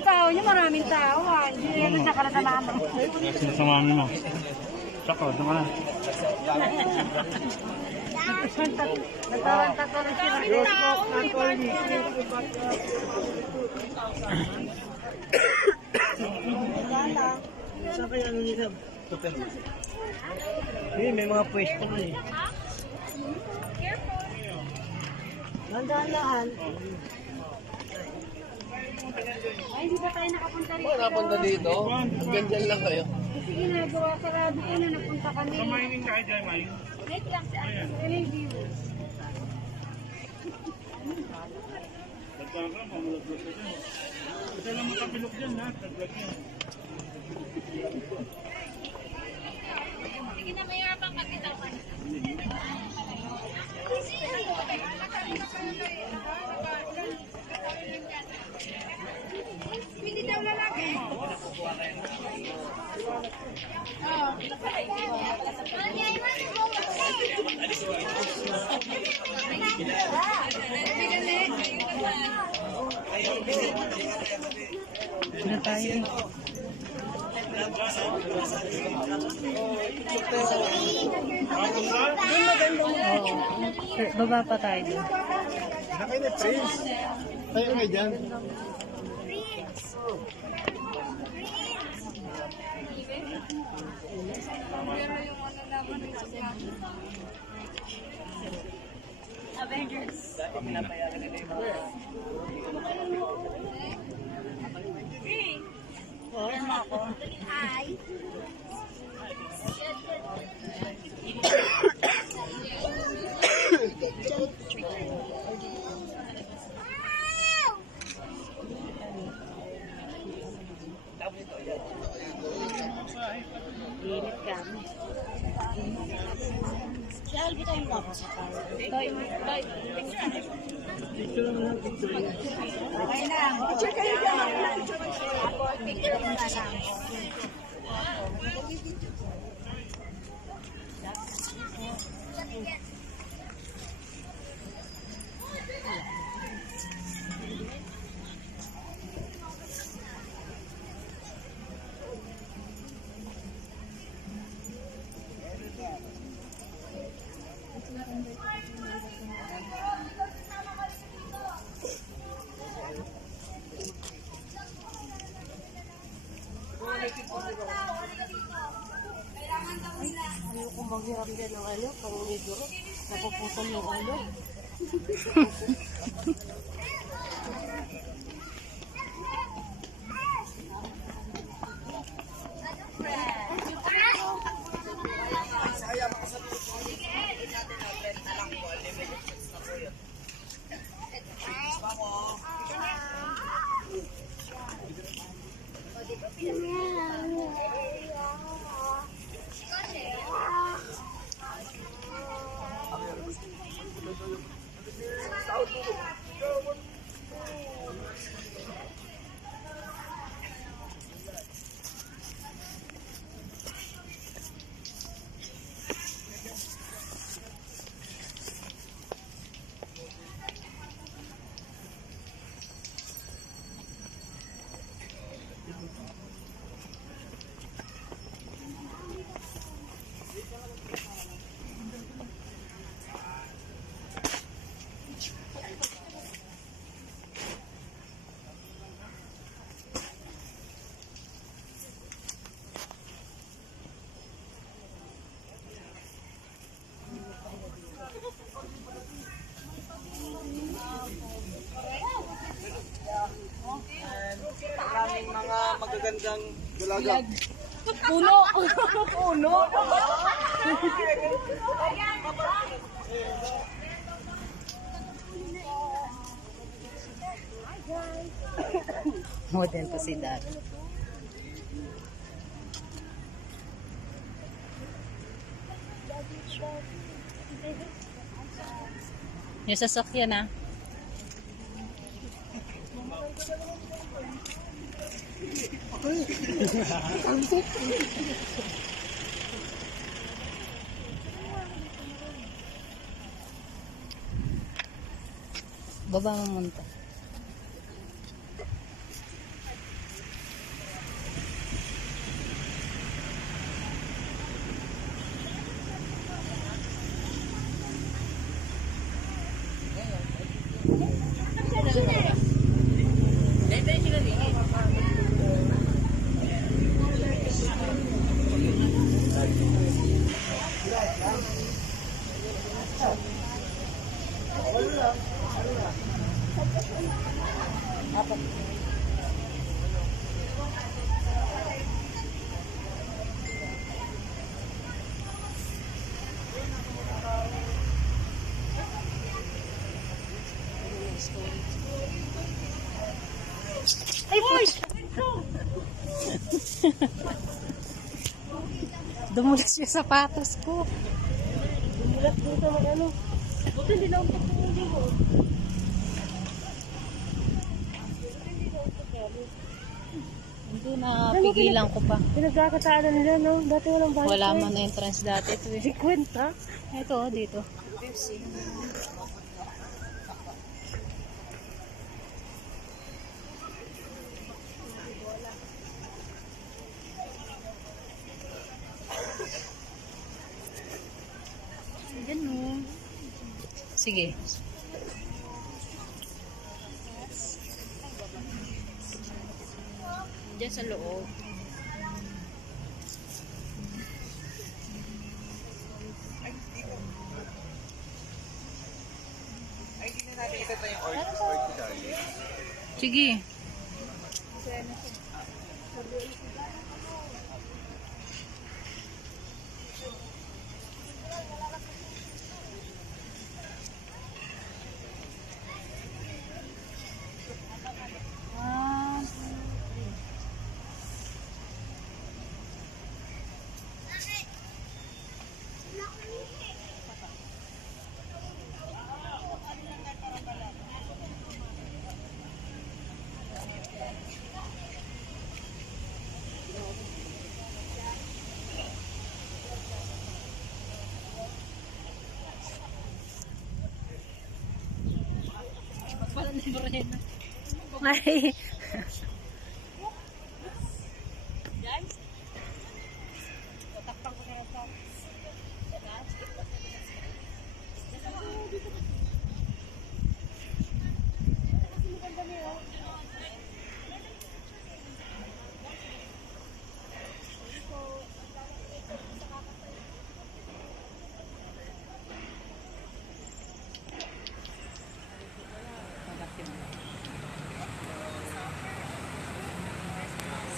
yung tao niya, maraming tao. Hindi rin siya ka na naman. Sinasama mo. Tsaka, doon ka na. Nagtaranta-taranta sila. Saan kaya ano nila? May mga pwesto mo eh. Nandahan. Ay, hindi ba tayo nakapunta rito? Napunta dito? Ganyan lang kayo. Kasi ginagawa sarado ko na napunta kami. Mining ka dyan, mining. Wait lang sa review. Nagkaka, mamulaglag ka dyan. Ito lang makapilok dyan, ha? Naglag yan. Sige na, mayroon pang kita. Hindi daw lalaki. Ano tayo? Baba pa tayo doon. Nakay na Prince. Tayo kayo dyan. Avengers. Hi. Init kami. Siya, kita yung box. Toy. Picture naman ng picture. Okay na. Picture kayo dyan. Picture mo na lang. Ayoko maghiram din ng ano, pang liguro. Napuputan yung ano. Maraming mga magagandang dalaga. Puno! Puno! Model pa si Dad. Yung sasakyan na. Baba mo munta. Ay, push! Dumulas yung sapatos ko. Mulat dito mag ano. Buti hindi na ako pagpunin mo. Hindi na, pigilan ko pa. Pinagkakataan nila, no? Dati walang bayad. Wala man entrance dati ito eh. 50? Ito, dito. Ganun. Sige. Diyan sa loob. Sige. Ay.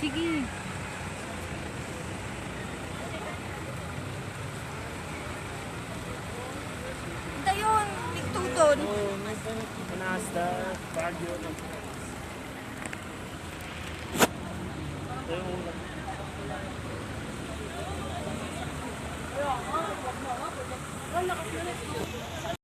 Sige. Ito yun, Tigtudon. Oo, may panasta, Baguio. Ito yung ulam.